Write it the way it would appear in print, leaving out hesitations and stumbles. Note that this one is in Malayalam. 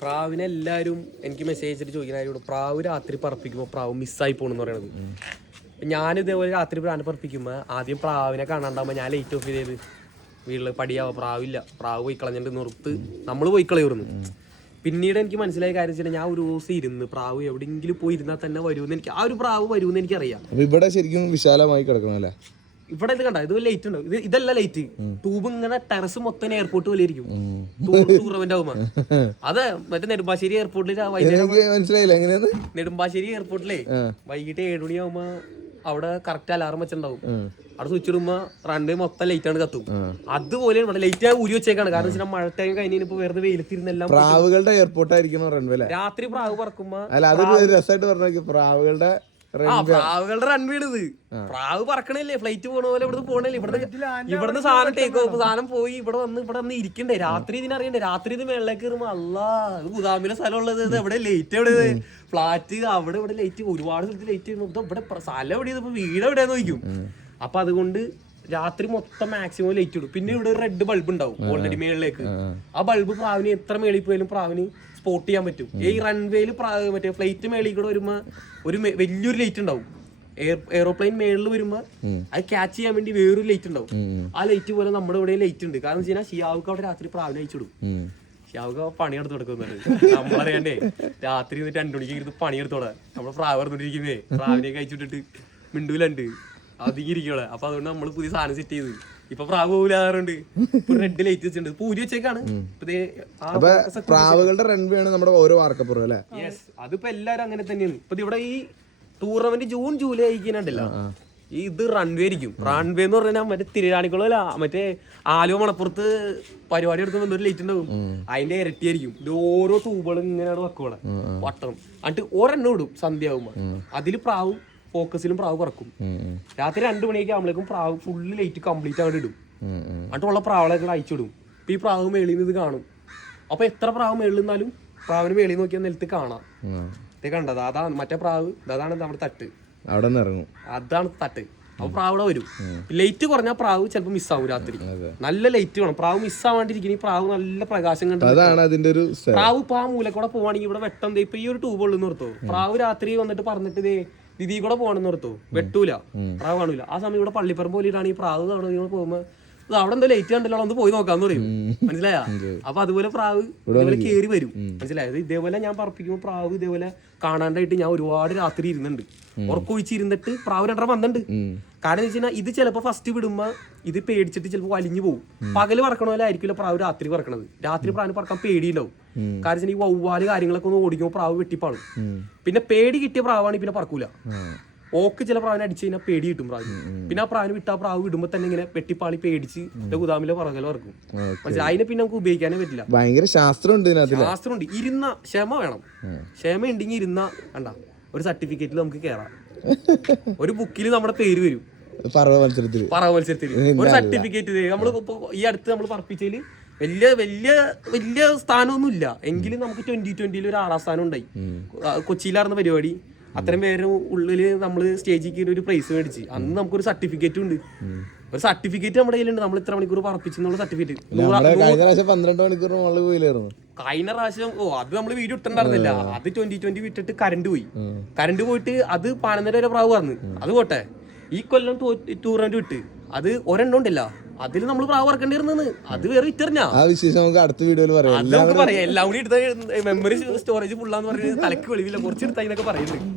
പ്രാവിനെ എല്ലാവരും എനിക്ക് മെസ്സേജ് അയച്ചിട്ട് ചോദിക്കുന്ന പ്രാവ് രാത്രി പറപ്പിക്കുമ്പോൾ പ്രാവ് മിസ്സായി പോകണമെന്ന് പറയണത്. ഞാൻ ഇതേപോലെ രാത്രി പ്രാവിനെ പറപ്പിക്കുമ്പോൾ ആദ്യം പ്രാവിനെ കാണാണ്ടാകുമ്പോൾ ഞാൻ ലൈറ്റ് ഓഫ് ചെയ്ത് വീട്ടിൽ പടിയാവുക പ്രാവില്ല, പ്രാവ് പോയി കളഞ്ഞിട്ട് നിർത്ത് നമ്മൾ പോയി കളയുന്നു. പിന്നീട് എനിക്ക് മനസ്സിലായ കാര്യം വെച്ചാൽ ഞാൻ ഒരു ദിവസം ഇരുന്ന് പ്രാവ് എവിടെയെങ്കിലും പോയി ഇരുന്നാൽ തന്നെ വരുമെന്ന് എനിക്ക് ആ ഒരു പ്രാവ് വരുമെന്ന് എനിക്കറിയാം. ഇവിടെ ശരിക്കും വിശാലമായി കിടക്കണല്ലേ. ഇവിടെ ഇത് കണ്ട ഇത് ലൈറ്റ് ഉണ്ടാവും, ഇതല്ല ലൈറ്റ് ട്യൂബ് ഇങ്ങനെ ടെറസ് മൊത്തം എയർപോർട്ട് പോലെ ഇരിക്കും ടൂർണമെന്റ് ആവുമ്പോ. അത് മറ്റേ നെടുമ്പാശ്ശേരി എയർപോർട്ടിൽ മനസ്സിലായില്ല എങ്ങനെയാന്ന്. നെടുമ്പാശ്ശേരി എയർപോർട്ടിലെ വൈകിട്ട് 7 മണിയാവുമ്പോ അവിടെ കറക്റ്റ് അലാറം വെച്ചിട്ടുണ്ടാവും. അവിടെ സ്വിച്ച് ഇടുമ്പോ റൺവേ മൊത്തം ലൈറ്റ് ആണ് കത്തും. അതുപോലെ ലൈറ്റ് ഊരി വെച്ചേക്കാണ്. കാരണം വെച്ചാൽ മഴ ടൈം കഴിഞ്ഞപ്പോ വെറുതെ വെയിലത്തിരുന്നെല്ലാം പ്രാവുകളുടെ എയർപോർട്ട് ആയിരിക്കണം റൺവേ. രാത്രി പ്രാവ് പറക്കുമ്പോ അല്ല അതൊരു രസമായിട്ട് പറഞ്ഞ പ്രാവുകളുടെ പ്രാവുകളുടെ റൺവേ ഇത്. പ്രാവ് പറക്കണല്ലേ, ഫ്ലൈറ്റ് പോണ പോലെ ഇവിടുന്ന് പോണല്ലേ. ഇവിടുന്ന് സാധനം ടേക്ക് ഓഫ് സാധനം പോയി ഇവിടെ വന്ന് ഇരിക്കണ്ടേ. രാത്രി ഇതിനറിയണ്ടേ. രാത്രി ഇത് മേളിലേക്ക് കയറുമ്പോ അല്ലാ ഗുദാമിലെ സ്ഥലം ഉള്ളത് എവിടെ ലൈറ്റ് എവിടെ ഫ്ലാറ്റ് അവിടെ ഇവിടെ ലൈറ്റ് ഒരുപാട് സ്ഥലത്ത് ലൈറ്റ് ചെയ്യുന്നു. ഇവിടെ സ്ഥലം എവിടെയാണ് ഇപ്പൊ വീട് എവിടെയാന്ന് ചോദിക്കും. അപ്പൊ അതുകൊണ്ട് രാത്രി മൊത്തം മാക്സിമം ലൈറ്റ് ഇടും. പിന്നെ ഇവിടെ ഒരു റെഡ് ബൾബ് ഉണ്ടാവും ഓൾറെഡി മേളിലേക്ക്. ആ ബൾബ് പ്രാവിന് എത്ര മേളിൽ പോയാലും പ്രാവിന് സ്പോട്ട് ചെയ്യാൻ പറ്റും. ഈ റൺവേയിൽ മറ്റേ ഫ്ലൈറ്റ് മേളിൽ കൂടെ വരുമ്പോ ഒരു വലിയൊരു ലൈറ്റ് ഉണ്ടാവും. എയറോപ്ലെയിൻ മേളിൽ വരുമ്പോ അത് ക്യാച്ച് ചെയ്യാൻ വേണ്ടി വേറൊരു ലൈറ്റ് ഉണ്ടാവും. ആ ലൈറ്റ് പോലെ നമ്മുടെ ഇവിടെ ലൈറ്റ് ഉണ്ട്. കാരണം വെച്ച് കഴിഞ്ഞാൽ ഷിയാവുക്ക് അവിടെ രാത്രി പ്രാവിനെ അയച്ചിടും. ഷിയാവുക്ക് പണിയെടുത്ത് കൊടുക്കുന്നുണ്ട്. നമ്മളറിയാണ്ടേ രാത്രി 2 മണിക്ക് ഇരുന്ന് പണിയെടുത്തോളാം. നമ്മള് പ്രാവ് പറഞ്ഞിരിക്കുന്നേ പ്രാവിനെ കഴിച്ചിട്ടിട്ട് മിണ്ടൂലുണ്ട് അതിരിക്കോളെ. അപ്പൊ അതുകൊണ്ട് നമ്മള് പുതിയ സാധനം സെറ്റ് ചെയ്ത് ഇപ്പൊ പ്രാവ് പോകാറുണ്ട്. റെഡ് ലൈറ്റ് വെച്ചിട്ടുണ്ട്, പൂരി വെച്ചേക്കാണ്. പ്രാവുകളുടെ റൺവേ ആണ് നമ്മുടെ ഓരോ വാർക്കപ്പുറം അല്ലേ. യെസ്, അതിപ്പോ എല്ലാരും അങ്ങനെ തന്നെയാണ്. ഇപ്പൊ ഇവിടെ ഈ ടൂർണമെന്റ് ജൂൺ ജൂലൈ ആയിക്കണ്ടല്ലോ, ഇത് റൺവേ ആയിരിക്കും. റൺവേ എന്ന് പറഞ്ഞാൽ മറ്റേ തിരുരാണിക്കുളമല്ല, മറ്റേ ആലുവ മണപ്പുറത്ത് പരിപാടി എടുക്കുമ്പോൾ ഒരു ലൈറ്റ് ഉണ്ടാവും, അതിന്റെ ഇരട്ടിയായിരിക്കും. ഇത് ഓരോ ട്യൂബുകളും ഇങ്ങനെയാണ് വെക്കോളെ വട്ടം. എന്നിട്ട് ഒരെണ്ണം ഇടും സന്ധ്യ ആകുമ്പോ. അതില് പ്രാവ് ഫോക്കസിലും പ്രാവ് പറക്കും. രാത്രി 2 മണിയൊക്കെ ആകുമ്പോഴേക്കും പ്രാവ് ഫുള്ള് ലൈറ്റ് കംപ്ലീറ്റ് അങ്ങോട്ട് ഇടും. എന്നിട്ടുള്ള പ്രാവുകളൊക്കെ അയച്ചിടും. അപ്പൊ ഈ പ്രാവ് മേളിൽ നിന്ന് ഇത് കാണും. അപ്പൊ എത്ര പ്രാവ് മേളിൽ നിന്നാലും പ്രാവിന് മേളിൽ നോക്കിയാൽ നിലത്ത് കാണാം. കണ്ടത് അതാണ് മറ്റേ പ്രാവ്, അതാണ് നമ്മുടെ തട്ട്, അവിടെ നിന്ന് ഇറങ്ങും, അതാണ് തട്ട്. അപ്പൊ പ്രാവിടെ വരും. ലൈറ്റ് കുറഞ്ഞാൽ പ്രാവ് ചിലപ്പോൾ മിസ്സാവും. രാത്രി നല്ല ലൈറ്റ് വേണം. പ്രാവ് മിസ്സാവാണ്ടിരിക്കുന്ന ഈ പ്രാവ് നല്ല പ്രകാശം കണ്ടു. പ്രാവ് ഇപ്പൊ ആ മൂലക്കൂടെ പോവാണെങ്കിൽ ഇവിടെ വെട്ടം ഇപ്പൊ ഈ ഒരു ട്യൂബ് ഉള്ളു നിർത്തോ. പ്രാവ് രാത്രി വന്നിട്ട് പറഞ്ഞിട്ട് ദിദി കൂടെ പോകണമെന്ന് ഓർത്തോ, വെട്ടൂല, പ്രാവ് കാണൂല. ആ സമയം ഇവിടെ പള്ളിപ്പറമ്പ് പോലെയാണ് ഈ പ്രാവ് അവിടെ പോകുമ്പോ അവിടെ എന്തോ ലൈറ്റ് കണ്ടല്ലോ, ഒന്ന് പോയി നോക്കാന്ന് പറയും. മനസ്സിലായ? അപ്പൊ അതുപോലെ പ്രാവ് ഇതേപോലെ കേറി വരും. മനസ്സിലായത്? ഇതേപോലെ ഞാൻ പറപ്പിക്കുമ്പോ പ്രാവ് ഇതേപോലെ കാണാണ്ടായിട്ട് ഞാൻ ഒരുപാട് രാത്രി ഇരുന്നുണ്ട്. ഉറക്കൊഴിച്ചിരുന്നിട്ട് പ്രാവ് 2 വന്നിട്ടുണ്ട്. കാരണം എന്ന് വെച്ചാൽ ഇത് ചിലപ്പോ ഫസ്റ്റ് വിടുമ്പോ ഇത് പേടിച്ചിട്ട് ചിലപ്പോൾ വലിഞ്ഞു പോകും. പകല് പറക്കണ പോലെ ആയിരിക്കില്ല പ്രാവ് രാത്രി പറക്കണത്. രാത്രി പ്രാവിന് പറക്കാൻ പേടിയുണ്ടാവും. കാരണം ഈ വവ്വാല് കാര്യങ്ങളൊക്കെ ഒന്ന് ഓടിക്കുമ്പോൾ പ്രാവ് വെട്ടിപ്പാളും. പിന്നെ പേടി കിട്ടിയ പ്രാവാണ് പിന്നെ പറക്കൂല. ഓക്ക് ചില പ്രാവിനെ അടിച്ചു കഴിഞ്ഞാൽ പേടി കിട്ടും പ്രാവിന്. പിന്നെ ആ പ്രാവിന് വിട്ടാ പ്രാവ് വിടുമ്പോ തന്നെ ഇങ്ങനെ വെട്ടിപ്പാളി പേടിച്ച് ഗുദാമിലെ പറകല പറക്കും. പക്ഷെ അതിനെ പിന്നെ നമുക്ക് ഉപയോഗിക്കാനേ പറ്റില്ല. ഭയങ്കര ശാസ്ത്രമുണ്ട്. ഇരുന്ന ക്ഷമ വേണം. ക്ഷമ ഉണ്ടെങ്കിൽ ഇരുന്ന കണ്ട ഒരു സർട്ടിഫിക്കറ്റിൽ നമുക്ക് കേറാം. ഒരു ബുക്കിൽ നമ്മുടെ പേര് വരും. പറവ മത്സരത്തിൽ ഒരു സർട്ടിഫിക്കറ്റ്. നമ്മൾ ഈ അടുത്ത് നമ്മൾ പറപ്പിച്ചതില് വലിയ സ്ഥാനമൊന്നും ഇല്ല എങ്കിലും നമുക്ക് 2020 ഒരു 6ാം സ്ഥാനം ഉണ്ടായി. കൊച്ചിയിലായിരുന്ന പരിപാടി. അത്രയും പേര് ഉള്ളില് നമ്മള് സ്റ്റേജിൽ കയറി ഒരു പ്രൈസ് മേടിച്ച്. അന്ന് നമുക്കൊരു സർട്ടിഫിക്കറ്റും ഉണ്ട്. ഒരു സർട്ടിഫിക്കറ്റ് നമ്മുടെ കയ്യിലുണ്ട്. നമ്മൾ ഇത്ര മണിക്കൂർ പറപ്പിച്ചെന്നുള്ള സർട്ടിഫിക്കറ്റ്. കഴിഞ്ഞ പ്രാവശ്യം 12 മണിക്കൂർ കഴിഞ്ഞ പ്രാവശ്യം അത് നമ്മൾ വീഡിയോ ഇട്ടുണ്ടായിരുന്നില്ല. അത് 2020 വിട്ടിട്ട് കറണ്ട് പോയിട്ട് അത് 11 വരെ പ്രാവ് പറഞ്ഞു. അത് പോട്ടെ, ഈ കൊല്ലം ടൂർണമെന്റ് വിട്ട് അത് ഒരെണ്ണം ഉണ്ടല്ല, അതിൽ നമ്മൾ പ്രാവ് പറക്കേണ്ടിരുന്നത്. അത് വേറെ വിറ്ററിഞ്ഞാ അടുത്ത വീഡിയോയിൽ നമുക്ക് പറയാം. എല്ലാം കൂടി എടുത്ത മെമ്മറി സ്റ്റോറേജ് ഫുള്ളാന്ന് പറഞ്ഞ് തലക്ക് വെളിവില്ല, കുറച്ച് എടുത്താന്നൊക്കെ പറയുന്നുണ്ട്.